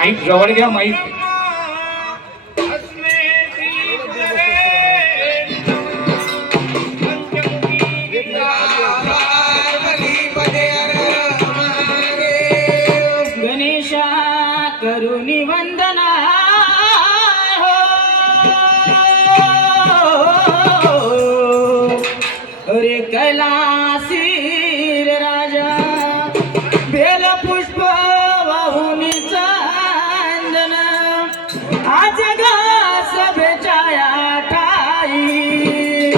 Mic जवळ घ्या mic. Ganesha करुणी वंदना अरे कैलासी राजा बेल पुष्प वाहून चांदन आज सभेच्या ठाई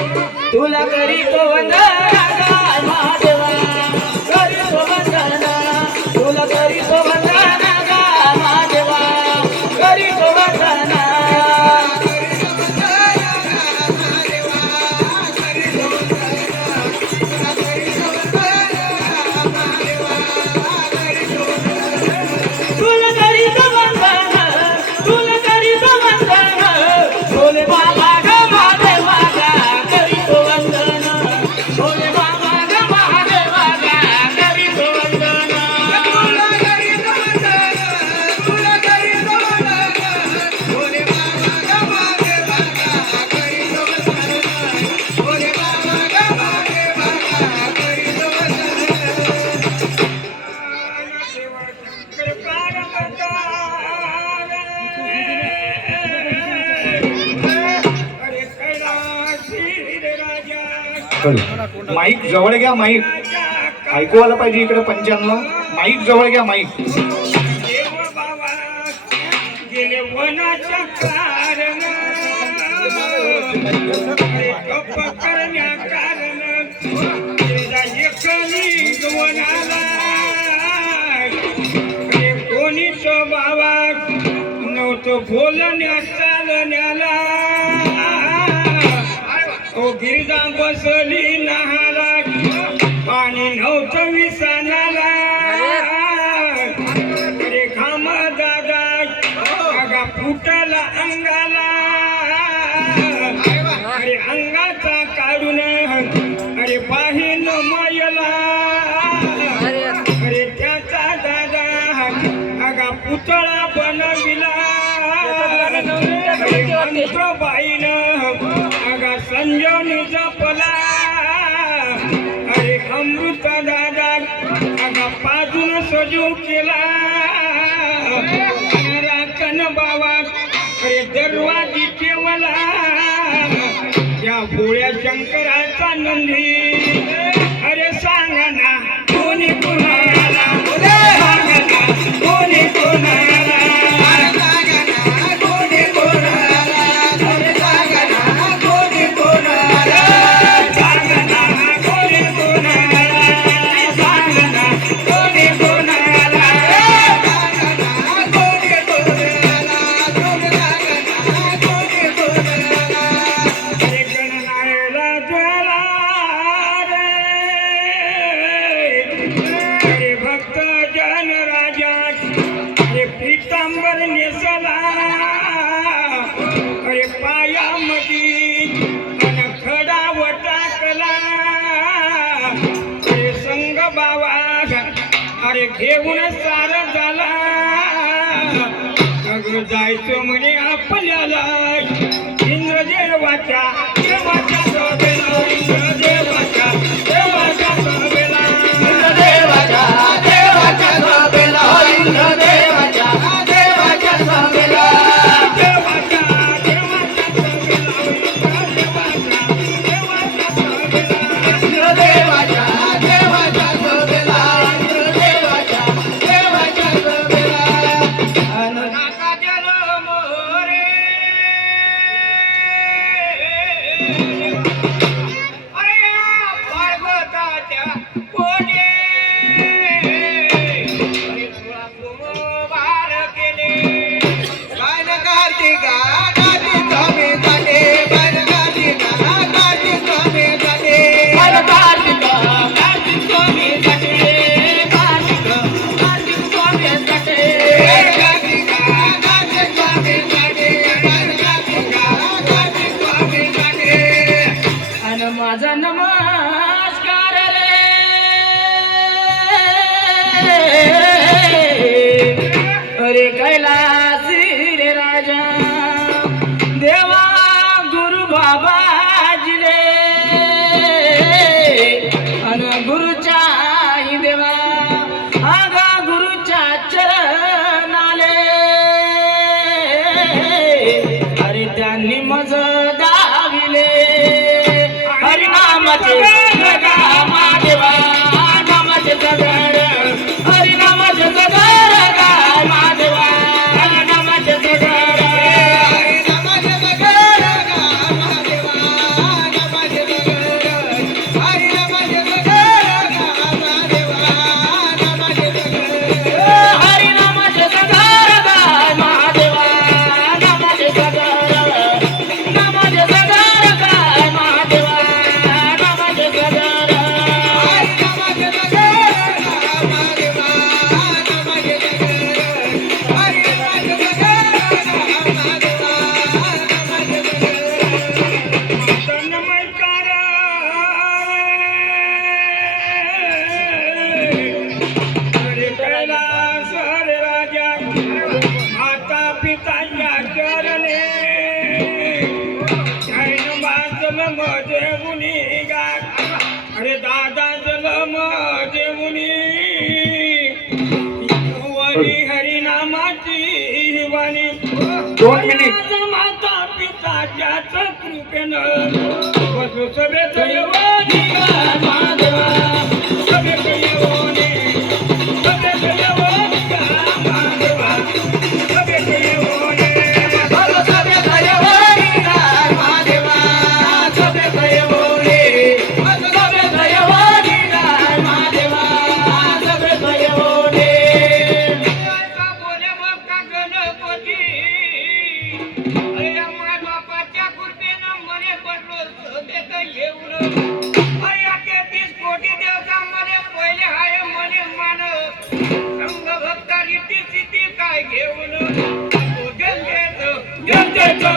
तुला करी तो वंदना महादेवा करी तो वंदना तुला करी तो वंदना महादेवा करी तो वंदना माईक जवळ घ्या माईक. ऐकू आलं पाहिजे इकडे 95. माईक जवळ घ्या माईक. गेले वनाच्या कारण गप्प करण्या कारण वनाला कोणीच बाबा नव्हतं बोलण्या चालण्याला ओ गिरजा बसली नहाला पाणी नव्हतं विसानाला अरे घाम दादा अगा फुटला अंगाला अरे अंगाचा काढून अरे पाहिन मयला अरे त्याचा दादा अगा पुतळा बनविला मंत्र बाईनं अगा संजीवनी जपला अरे अमृत दादा अगा पाजून सजू केला राखण बाबा अरे दरवाजी ठेवला या भोळ्या शंकराचा नंदी अरे सांगा ना कोणी कोणाला सांगा ना कोणी कोणाला पीतांबर नेसला अरे पायामध्ये अन खडाव टाकला अरे संग बाबा अरे घेऊन सार झाला अगं जायचं म्हणे आपल्याला इंद्रदेवाच्या देवाच्या सभेला इंद्रदेवाच्या देवाच्या सभेला इंद्रदेवाच्या देवाच्या सभेला इंद्रदेवाच्या देवाच्या सभेला देवाच्या देवाच्या सभेला इंद्रदेवाच्या देवाच्या सभेला इंद्रदेवाच्या देवाच्या सभेला अननाचा जन्म अरे दादा जलम जेवणी हरिनामाची वाणी 2 मिनिट माता पिताच्याच कृपेनं बसलो सभेत येवणी महादेवा सभेत येवणी सभेत येवणी महादेवा सभेत येवणी सभेत येवणी महादेवा सभेत येवणी सभेत येवणी महादेवा सभेत येवणी बोले बाप्पा गणपती अरे माझ्या बापाच्या कृपेनं मने पडलो सभेत येऊन अरे 33 कोटी देवतांमध्ये पहिले हाय मने मान संघ भक्ता रीती सिद्धी काय घेऊन जनतेचं